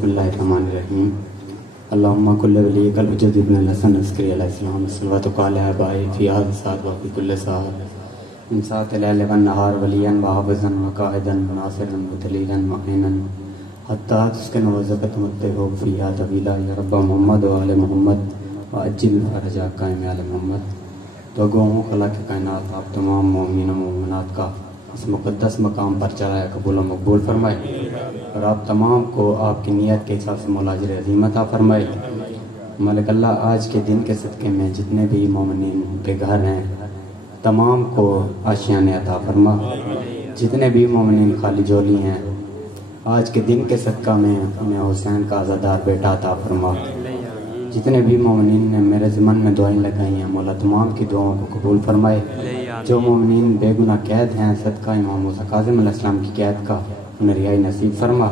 بسم اللہ الرحمن الرحیم اللہم کل ولی کل وجود ابن الحسن عسکری علیہ السلام صلوات قالہ بائی فی آد ساتھ وفی کل ساتھ انسات لیل و نہار ولیا و حافظا و قائدا و ناصرا و دلیلا و معینا حتی تسکن و زکت متحب فی آد ویلا یا رب محمد و آل محمد و اجل فرجا قائم آل محمد تو گوہوں خلق کائنات آپ تمام مومنین و مومنات کا اس مقدس مقام پر چڑھایا قبول و مقبول فرمائے اور آپ تمام کو آپ کی نیت کے حساب سے مولاجر عظیم عطا فرمائے۔ مالک اللہ آج کے دن کے صدقے میں جتنے بھی مومنین کے گھر ہیں تمام کو آشیان عطا فرما، جتنے بھی مومنین خالی جولی ہیں آج کے دن کے صدقہ میں انہیں حسین کا عزادار بیٹا عطا فرما، جتنے بھی مومنین نے میرے ضمن میں دعائیں لگائی ہیں مولا تمام کی دعاؤں کو قبول فرمائے، جو مومنین بے گناہ قید ہیں صدقہ امام موسیٰ کاظم علیہ السلام کی قید کا انہیں رہائی نصیب فرما۔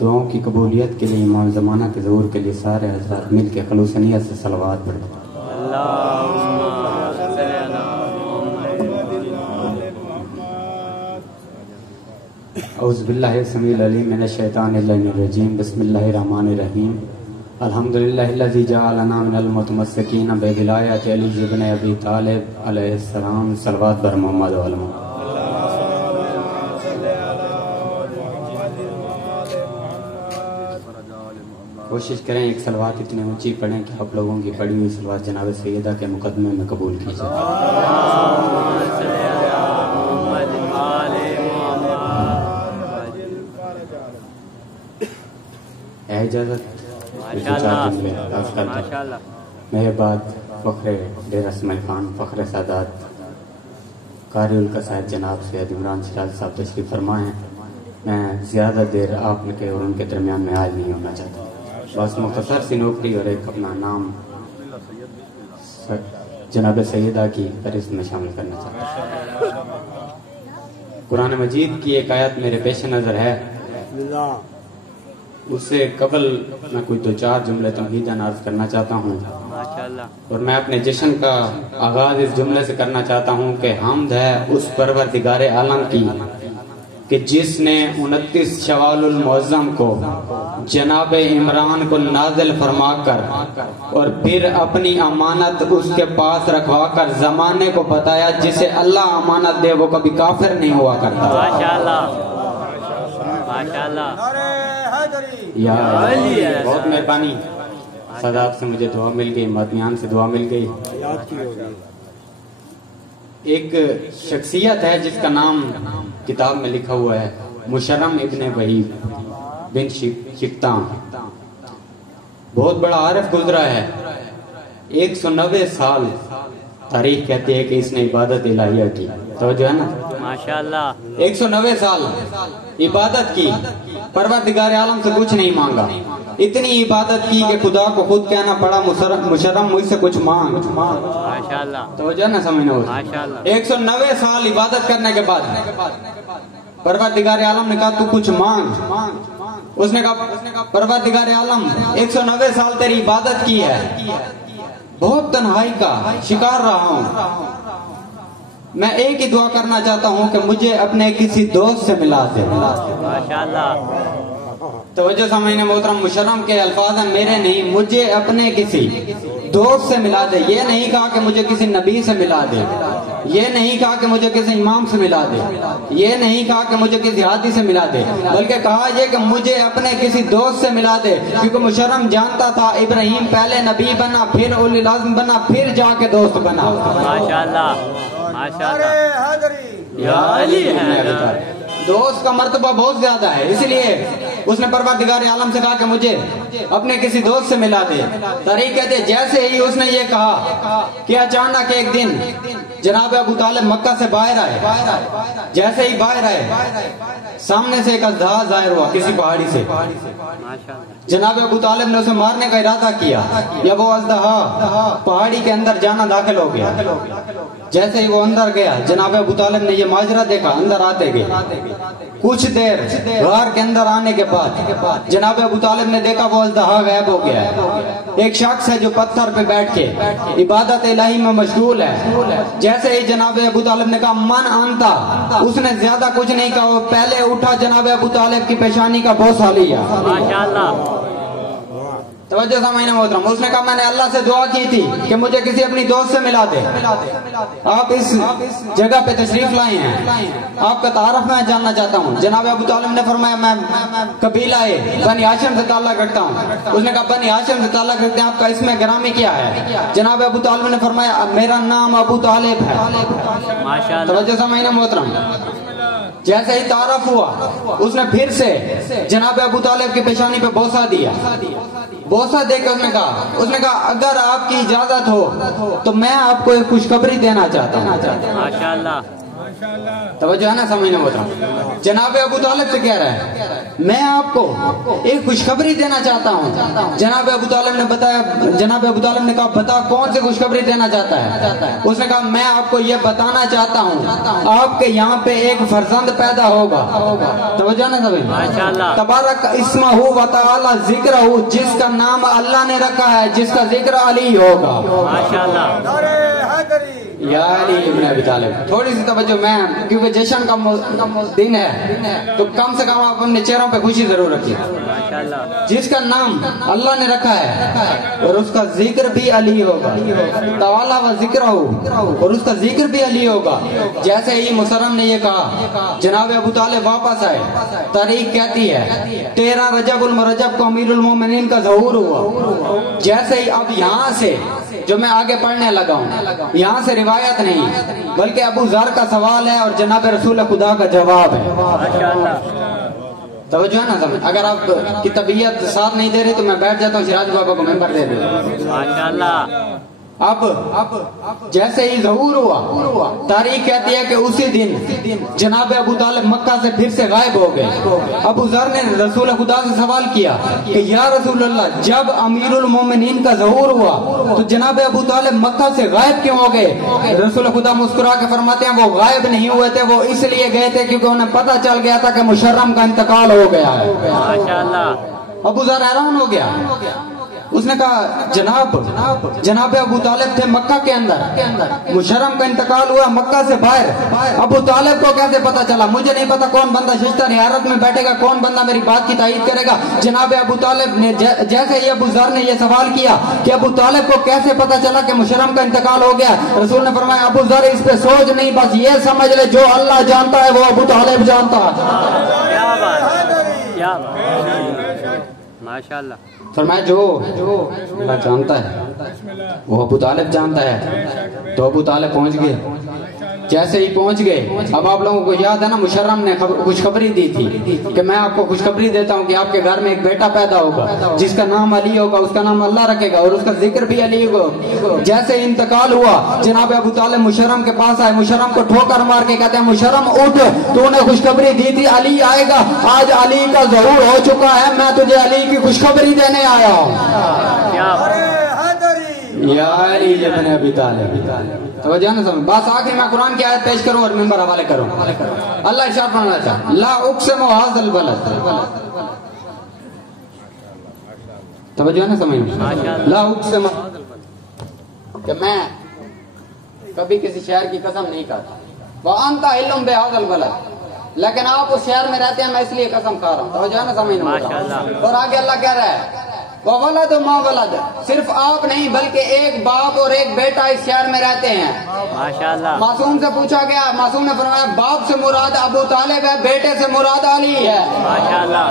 دعاؤں کی قبولیت کے لیے امام زمانہ کے ظہور کے لیے سارے حضرات مل کے خلوص نیت سے صلوات پڑھیں۔ اعوذ باللہ السمیع العلیم من الشیطان الرجیم بسم اللہ الرحمن الرحیم الحمدللہ الذی جعلنا من المتمسکین بولایت علی بن ابی طالب علیہ السلام صلوات بر محمد و علم۔ کوشش کریں ایک صلوات اتنی اونچی پڑھیں کہ آپ لوگوں کی پڑھی ہوئی صلوات جناب سیدہ کے مقدمے میں قبول کی جائے۔ اے اجازت میرے بعد فخر ڈیرہ اسماعیل خان فخر سادات قاری القصائد جناب سید عمران شیرازی صاحب تشریف فرما ہیں۔ میں زیادہ دیر آپ کے اور ان کے درمیان میں حائل نہیں ہونا چاہتا، بس مختصر سی نوکری اور ایک اپنا نام جناب سیدہ کی فہرست میں شامل کرنا چاہتا ہوں۔ قرآن مجید کی ایک آیت میرے پیش نظر ہے، اس سے قبل میں کوئی دو چار جملے توحیداً عرض کرنا چاہتا ہوں، اور میں اپنے جشن کا آغاز اس جملے سے کرنا چاہتا ہوں کہ حمد ہے اس پروردگار عالم کی کہ جس نے 29 شوال المعظم کو جناب عمران کو نازل فرما کر اور پھر اپنی امانت اس کے پاس رکھوا کر زمانے کو بتایا جسے اللہ امانت دے وہ کبھی کافر نہیں ہوا کرتا۔ یا بہت مہربانی، صداق سے مجھے دعا مل گئی، مدنیان سے دعا مل گئی۔ ایک شخصیت ہے جس کا نام کتاب میں لکھا ہوا ہے، مشرم ابن وحید بن شکتان، بہت بڑا عارف گزرا ہے۔ 190 سال تاریخ کہتی ہے کہ اس نے عبادت الہیہ کی، توجہ ہے نا، ماشاءاللہ 190 سال عبادت کی، پروردگار عالم سے کچھ نہیں مانگا، اتنی عبادت کی کہ خدا کو خود کہنا پڑا مشرم مجھ سے کچھ مانگ، ماشاءاللہ توجہ نہ سمجھنا ہو۔ 190 سال عبادت کرنے کے بعد پروردگار عالم نے کہا تو کچھ مانگ، اس نے کہا پروردگار عالم 190 سال تیری عبادت کی ہے، بہت تنہائی کا شکار رہا ہوں، میں ایک ہی دعا کرنا چاہتا ہوں کہ مجھے اپنے کسی دوست سے ملا دے۔ ماشاءاللہ توجہ سمجھنے محترم، مشرم کے الفاظ ہیں میرے نہیں، مجھے اپنے کسی دوست سے ملا دے۔ یہ نہیں کہا کہ مجھے کسی نبی سے ملا دے، یہ نہیں کہا کہ مجھے کسی امام سے ملا دے، یہ نہیں کہا کہ مجھے کسی ہادی سے ملا دے، بلکہ کہا یہ کہ مجھے اپنے کسی دوست سے ملا دے، کیونکہ مشرم جانتا تھا ابراہیم پہلے نبی بنا، پھر اولی العزم بنا، پھر جا کے دوست بنا۔ ماشاءاللہ یا علی ہے، دوست کا مرتبہ بہت زیادہ ہے، اس لیے اس نے پروردگار عالم سے کہا کہ مجھے اپنے کسی دوست سے ملا دے۔ تاریخ کہتے جیسے ہی اس نے یہ کہا کہ اچانک ایک دن جناب ابو طالب مکہ سے باہر آئے، جیسے ہی باہر آئے سامنے سے ایک اژدہا ظاہر ہوا کسی پہاڑی سے، جناب ابو طالب نے اسے مارنے کا ارادہ کیا، یا وہ اژدہا پہاڑی کے اندر جانا داخل ہو گیا، جیسے ہی وہ اندر گیا جناب ابو طالب نے یہ ماجرا دیکھا، اندر آتے گئے कुछ देर गार के अंदर आने के बाद जनाब अबू तालिब ने देखा वो अजदहा गायब हो गया है। एक शख्स है जो पत्थर पे बैठ के इबादत इलाही में मशगूल है। जैसे ही जनाब अबू तालिब ने कहा मन अंता, उसने ज्यादा कुछ नहीं कहा, वो पहले उठा, जनाब अबू तालिब की पेशानी का बोसा लिया। तवज्जो समझना मोहतरम। उसने कहा मैंने अल्लाह से दुआ की थी कि मुझे किसी अपनी दोस्त से मिला दे। आप इस जगह पे तशरीफ लाए हैं, आपका तारफ मैं जानना चाहता हूँ। जनाब अबू तालिब ने फरमाया मैं कबीला बनी हाशिम से ताल्लुक रखता हूँ। उसने कहा बनी हाशिम से ताल्लुक रखते हैं, आपका इसमें गिरामी क्या है? जनाब अबू तालिब ने फरमाया मेरा नाम अबू तालिब है। तवज्जो समझना मोहतरम। जैसे ही तारफ हुआ उसने फिर से जनाब अबू तालिब की पेशानी पे बोसा दिया। बोसा देकर उसने कहा अगर आपकी इजाजत हो तो मैं आपको एक खुशखबरी देना चाहता हूँ। माशाअल्लाह, तवज्जो है ना, समझना होता। जनाब अबू तालिब से कह रहा है मैं आपको एक खुशखबरी देना चाहता हूँ। जनाब अबू तालिब ने बताया, जनाब अबू तालिब ने कहा बता कौन सी खुशखबरी देना चाहता है? उसने कहा मैं आपको ये बताना चाहता हूँ आपके यहाँ पे एक फर्जंद पैदा होगा। तवज्जो ना सभी। तबारक इस्महु व तआला ज़िक्रहु, जिसका नाम अल्लाह ने रखा है, जिसका जिक्र अली होगा। या अली इब्न अबी तालिब। थोड़ी सी तवज्जो, मैं क्योंकि जश्न का दिन है तो कम से कम आप अपने चेहरों पे खुशी जरूर रखिए। जिसका नाम अल्लाह ने रखा है और उसका जिक्र भी अली होगा। तआला व ज़िक्रहु, और उसका जिक्र भी अली होगा। जैसे ही मुसर्रम ने ये कहा जनाब अबू तालिब वापस आए। तारीख कहती है 13 रजबुल मुरज्जब को अमीरुल मोमिनीन का ज़हूर हुआ। जैसे ही अब यहाँ से जो मैं आगे पढ़ने लगा हूँ, यहाँ से रिवायत नहीं बल्कि अबू ज़र का सवाल है और जनाब रसूल खुदा का जवाब है। तवज्जो है ना समझ। अगर आप की तबीयत साथ नहीं दे रही तो मैं बैठ जाता हूँ, सिराज बाबा को मेंबर दे दो। अब जैसे ही ज़हूर हुआ, तारीख कहती है कि उसी दिन जनाब अबू तालिब मक्का से फिर से गायब हो गए। अबू ज़र ने रसूल खुदा से सवाल किया कि या रसूल अल्लाह, जब अमीरुल मोमिनीन का ज़हूर हुआ तो जनाब अबू तालिब मक्का से गायब क्यों हो गए? रसूल खुदा मुस्कुरा के फरमाते हैं वो गायब नहीं हुए थे, वो इसलिए गए थे क्योंकि उन्हें पता चल गया था कि मुशर्रम का इंतकाल हो गया है। अबू ज़र हैरान हो गया। उसने कहा जनाब अबू तालिब थे मक्का के अंदर, मुशर्रम का इंतकाल हुआ मक्का से बाहर। अबू तालिब को कैसे पता चला? मुझे नहीं पता कौन बंदा शिश्ता निहारत में बैठेगा, कौन बंदा मेरी बात की तायीद करेगा। जनाब अबू तालिब ने जैसे ही अबू ज़र ने यह सवाल किया कि अबू तालिब को कैसे पता चला कि मुशर्रम का इंतकाल हो गया, रसूल ने फरमाया अबू ज़र इस पे सोच नहीं, बस ये समझ ले जो अल्लाह जानता है वो अबू तालिब जानता है। माशाअल्लाह। फरमाया जो अल्लाह जानता है वो अबू तालिब जानता है। तो अबू तालिब पहुंच गए। जैसे ही पहुंच गए, अब आप लोगों को याद है ना मुशर्रम ने खुशखबरी दी थी कि मैं आपको खुशखबरी देता हूं कि आपके घर में एक बेटा पैदा होगा जिसका नाम अली होगा, उसका नाम अल्लाह रखेगा और उसका जिक्र भी अली होगा। जैसे इंतकाल हुआ जनाब अबू तालिब मुशर्रम के पास आए। मुशर्रम को ठोकर मार के कहते हैं मुशर्रम उठ, तूने खुशखबरी दी थी अली आएगा, आज अली का ज़हूर हो चुका है, मैं तुझे अली की खुशखबरी देने आया हूँ। या अली इब्न अबी तालिब। तवज्जो ना समझ। बस आखिर मैं कुरान की आयत पेश करूं और मिंबर हवाले करूं। अल्लाह इरशाद फरमाता है ला उक़सिमु हाज़ल बलद। तवज्जो ना समझ। ला उक़सिमु कि मैं कभी किसी शहर की कसम नहीं खाता। व अंता इल्लुम बिहाज़ल बलद, लेकिन आप उस शहर में रहते हैं मैं इसलिए कसम खा रहा हूँ। तवज्जो ना समझ। और आगे अल्लाह कह रहा है वलद मा वलद, सिर्फ आप नहीं बल्कि एक बाप और एक बेटा इस शहर में रहते हैं। माशाअल्लाह। मासूम से पूछा गया, मासूम ने फरमाया बाप से मुराद अबू तालिब है, बेटे से मुराद अली है। माशाअल्लाह।